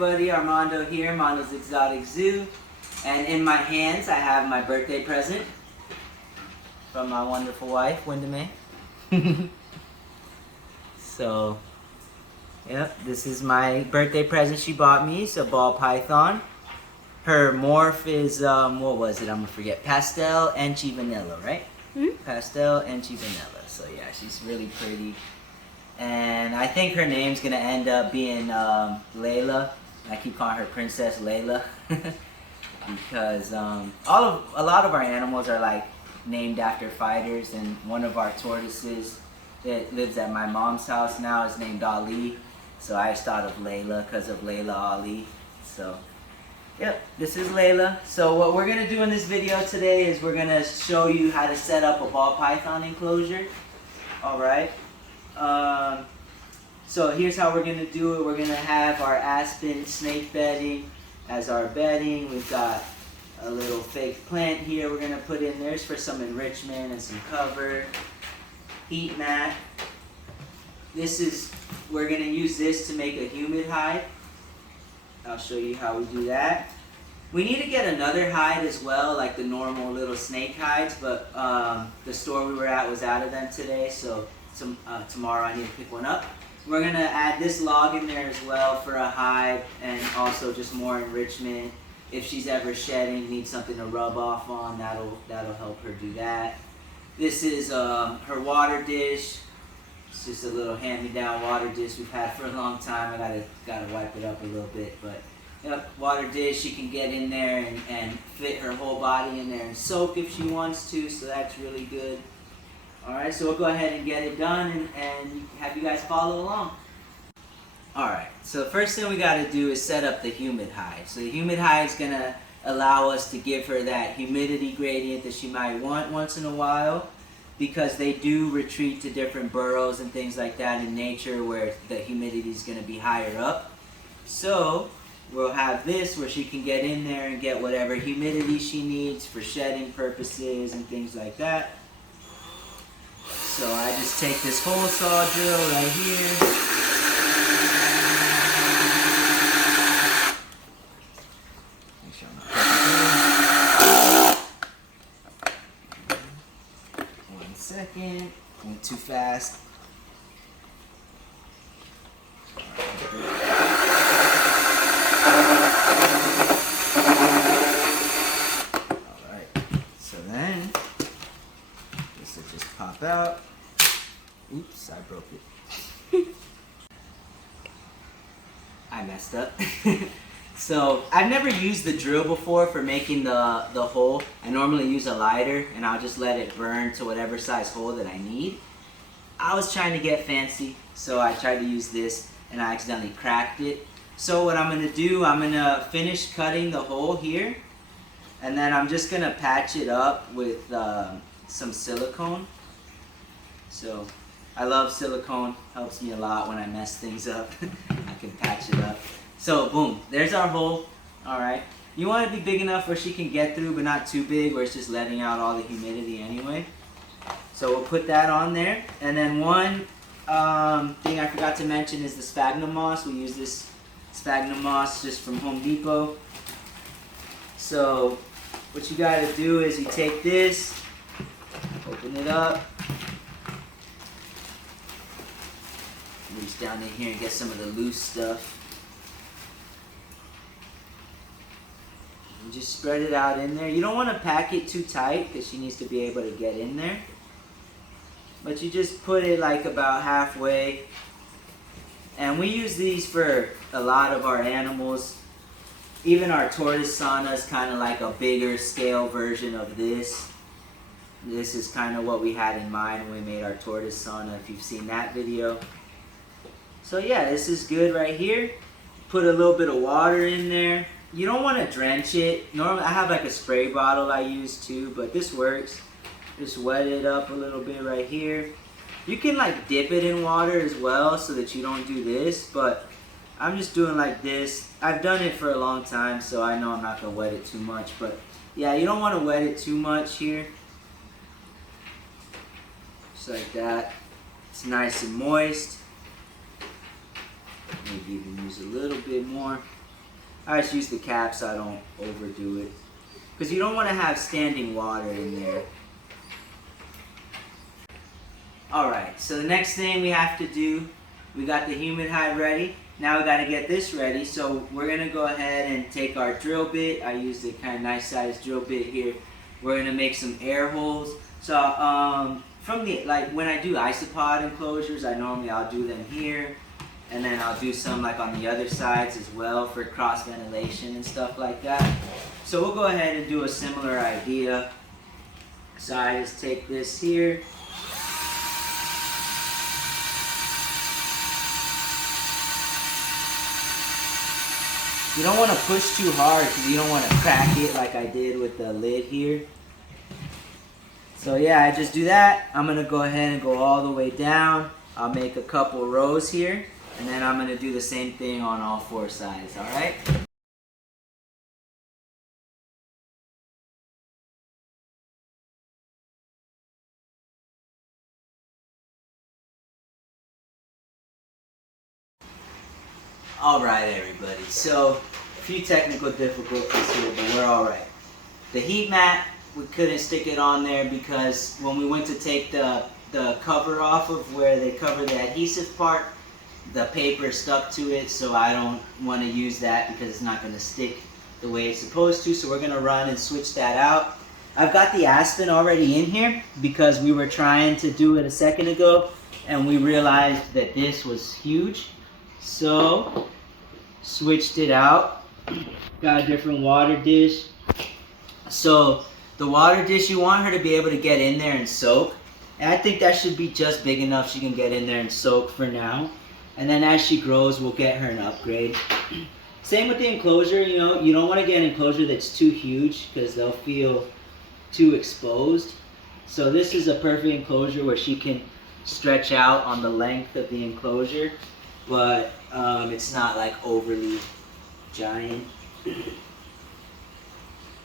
everybody, Armando here, Armando's Exotic Zoo. And in my hands I have my birthday present from my wonderful wife, Winda May. So, yep, this is my birthday present she bought me. It's a ball python. Her morph is, what was it? I'm gonna forget. Pastel Enchi Vanilla, right? Mm-hmm. Pastel Enchi Vanilla. So yeah, she's really pretty. And I think her name's gonna end up being Layla. I keep calling her Princess Layla because a lot of our animals are like named after fighters, and one of our tortoises that lives at my mom's house now is named Ali. So I just thought of Layla because of Layla Ali. So yep, this is Layla. So what we're gonna do in this video today is we're gonna show you how to set up a ball python enclosure. All right. So here's how we're going to do it. We're going to have our aspen snake bedding as our bedding. We've got a little fake plant here we're going to put in there for some enrichment and some cover. Heat mat. We're going to use this to make a humid hide. I'll show you how we do that. We need to get another hide as well, like the normal little snake hides, but the store we were at was out of them today, so tomorrow I need to pick one up. We're going to add this log in there as well for a hide, and also just more enrichment. If she's ever shedding, needs something to rub off on, that'll help her do that. This is her water dish. It's just a little hand-me-down water dish we've had for a long time. I gotta wipe it up a little bit, but yep, water dish. She can get in there and fit her whole body in there and soak if she wants to, so that's really good. Alright, so we'll go ahead and get it done and have you guys follow along. Alright, so the first thing we got to do is set up the humid hide. So the humid hide is going to allow us to give her that humidity gradient that she might want once in a while, because they do retreat to different burrows and things like that in nature where the humidity is going to be higher up. So we'll have this where she can get in there and get whatever humidity she needs for shedding purposes and things like that. So I just take this hole saw drill right here. Make sure I'm not cutting. 1 second. Went too fast. Alright. So then this will just pop out. Oops, I broke it. I messed up. So I've never used the drill before for making the hole. I normally use a lighter and I'll just let it burn to whatever size hole that I need. I was trying to get fancy, so I tried to use this and I accidentally cracked it. So what I'm going to do, I'm going to finish cutting the hole here, and then I'm just going to patch it up with some silicone. So I love silicone, helps me a lot when I mess things up. I can patch it up. So boom, there's our hole. Alright, you want it to be big enough where she can get through, but not too big where it's just letting out all the humidity anyway. So we'll put that on there. And then one thing I forgot to mention is the sphagnum moss. We use this sphagnum moss just from Home Depot. So what you gotta do is you take this, open it up, reach down in here and get some of the loose stuff. And just spread it out in there. You don't want to pack it too tight because she needs to be able to get in there. But you just put it like about halfway. And we use these for a lot of our animals. Even our tortoise sauna is kind of like a bigger scale version of this. This is kind of what we had in mind when we made our tortoise sauna, if you've seen that video. So yeah, this is good right here. Put a little bit of water in there. You don't want to drench it. Normally, I have like a spray bottle I use too, but this works. Just wet it up a little bit right here. You can like dip it in water as well so that you don't do this, but I'm just doing like this. I've done it for a long time, so I know I'm not going to wet it too much, but yeah, you don't want to wet it too much here. Just like that. It's nice and moist. Maybe even use a little bit more. I just use the cap so I don't overdo it. Because you don't want to have standing water in there. Alright, so the next thing we have to do, we got the humid hide ready. Now we got to get this ready. So we're going to go ahead and take our drill bit. I used a kind of nice sized drill bit here. We're going to make some air holes. So from the, like when I do isopod enclosures, I'll do them here. And then I'll do some like on the other sides as well for cross ventilation and stuff like that. So we'll go ahead and do a similar idea. So I just take this here. You don't want to push too hard because you don't want to crack it like I did with the lid here. So yeah, I just do that. I'm going to go ahead and go all the way down. I'll make a couple rows here. And then I'm going to do the same thing on all four sides, alright? Alright everybody, so a few technical difficulties here, but we're alright. The heat mat, we couldn't stick it on there because when we went to take the cover off of where they cover the adhesive part, the paper stuck to it, so I don't want to use that because it's not going to stick the way it's supposed to, so we're going to run and switch that out. I've got the Aspen already in here because we were trying to do it a second ago and we realized that this was huge. So, switched it out. Got a different water dish. So, the water dish, you want her to be able to get in there and soak. And I think that should be just big enough she can get in there and soak for now. And then as she grows, we'll get her an upgrade. Same with the enclosure, you know, you don't want to get an enclosure that's too huge because they'll feel too exposed. So this is a perfect enclosure where she can stretch out on the length of the enclosure, but it's not like overly giant.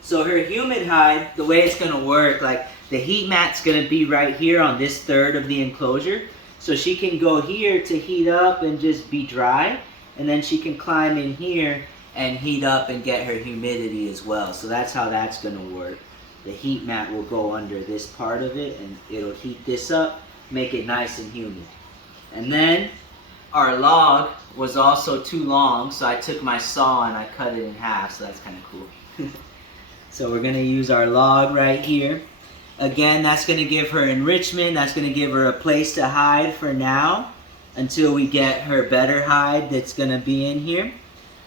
So her humid hide, the way it's gonna work, like the heat mat's gonna be right here on this third of the enclosure. So she can go here to heat up and just be dry, and then she can climb in here and heat up and get her humidity as well. So that's how that's gonna work. The heat mat will go under this part of it and it'll heat this up, make it nice and humid. And then our log was also too long, so I took my saw and I cut it in half, so that's kind of cool. So we're gonna use our log right here. Again, that's gonna give her enrichment, that's gonna give her a place to hide for now until we get her better hide that's gonna be in here.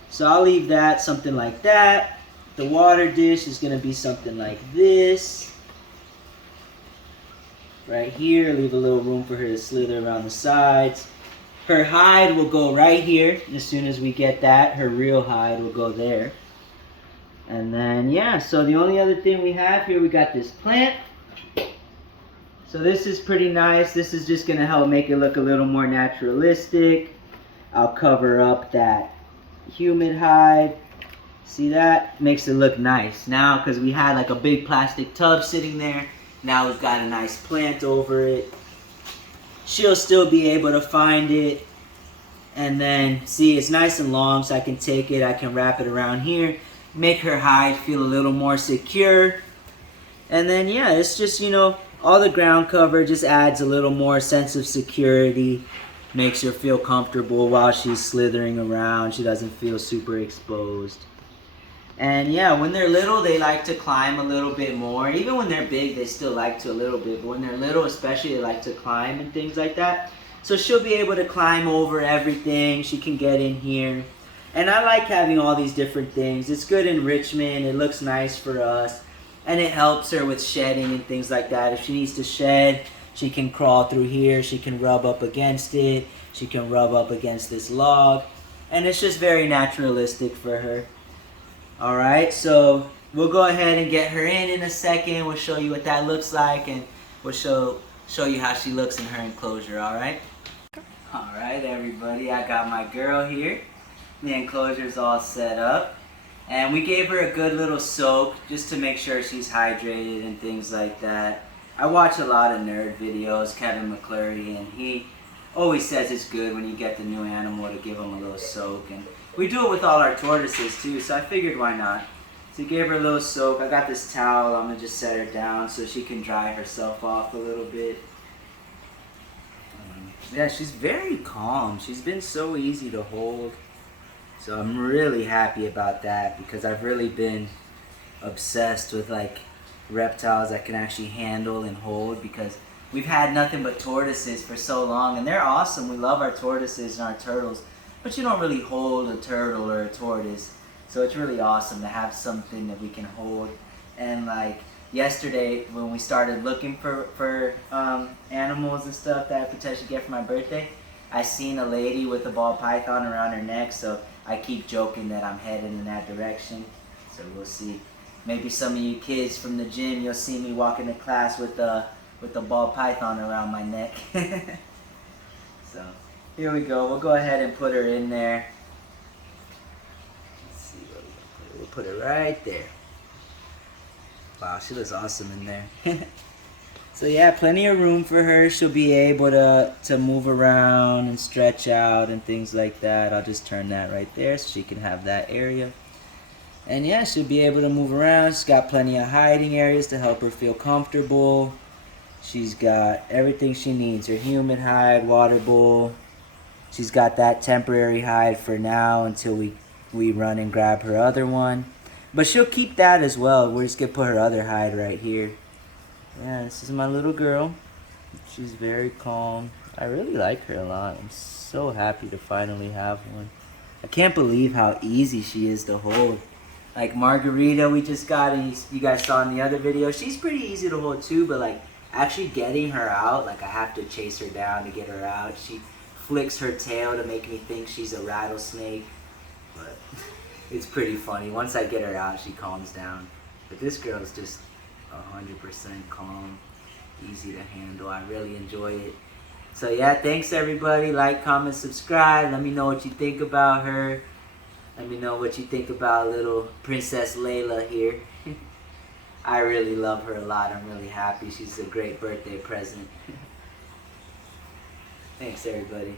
So I'll leave that something like that. The water dish is gonna be something like this. Right here, leave a little room for her to slither around the sides. Her hide will go right here. As soon as we get that, her real hide will go there. And then, yeah, so the only other thing we have here, we got this plant. So this is pretty nice. This is just gonna help make it look a little more naturalistic. I'll cover up that humid hide. See that? Makes it look nice. Now, because we had like a big plastic tub sitting there, now we've got a nice plant over it. She'll still be able to find it. And then, see, it's nice and long, so I can take it, I can wrap it around here, make her hide feel a little more secure. And then, yeah, it's just, you know, all the ground cover just adds a little more sense of security, makes her feel comfortable while she's slithering around. She doesn't feel super exposed. And yeah, when they're little, they like to climb a little bit more. Even when they're big, they still like to a little bit. But when they're little, especially, they like to climb and things like that. So she'll be able to climb over everything. She can get in here. And I like having all these different things. It's good enrichment. It looks nice for us. And it helps her with shedding and things like that. If she needs to shed, she can crawl through here. She can rub up against it. She can rub up against this log. And it's just very naturalistic for her. Alright, so we'll go ahead and get her in a second. We'll show you what that looks like, and we'll show you how she looks in her enclosure, alright? Alright everybody, I got my girl here. The enclosure's all set up. And we gave her a good little soak just to make sure she's hydrated and things like that. I watch a lot of nerd videos, Kevin McClurry, and he always says it's good when you get the new animal to give them a little soak. And We do it with all our tortoises too, so I figured why not. So we gave her a little soak. I got this towel. I'm gonna just set her down so she can dry herself off a little bit. Yeah, she's very calm. She's been so easy to hold. So I'm really happy about that because I've really been obsessed with like reptiles I can actually handle and hold, because we've had nothing but tortoises for so long, and they're awesome. We love our tortoises and our turtles, but you don't really hold a turtle or a tortoise, so it's really awesome to have something that we can hold. And like yesterday when we started looking for animals and stuff that I potentially get for my birthday, I seen a lady with a ball python around her neck, so I keep joking that I'm headed in that direction. So we'll see. Maybe some of you kids from the gym, you'll see me walking to class with a ball python around my neck. So here we go. We'll go ahead and put her in there. Let's see where we'll put her right there. Wow, she looks awesome in there. So yeah, plenty of room for her. She'll be able to move around and stretch out and things like that. I'll just turn that right there so she can have that area. And yeah, she'll be able to move around. She's got plenty of hiding areas to help her feel comfortable. She's got everything she needs. Her humid hide, water bowl. She's got that temporary hide for now until we run and grab her other one. But she'll keep that as well. We're just going to put her other hide right here. Yeah, this is my little girl. She's very calm. I really like her a lot. I'm so happy to finally have one. I can't believe how easy she is to hold. Like Margarita we just got, and you guys saw in the other video, she's pretty easy to hold too, but like actually getting her out, like I have to chase her down to get her out. She flicks her tail to make me think she's a rattlesnake, but it's pretty funny. Once I get her out, she calms down. But this girl's just 100% calm, easy to handle. I really enjoy it. So yeah, thanks everybody. Like, comment, subscribe. Let me know what you think about her. Let me know what you think about little Princess Layla here. I really love her a lot. I'm really happy. She's a great birthday present. Thanks everybody.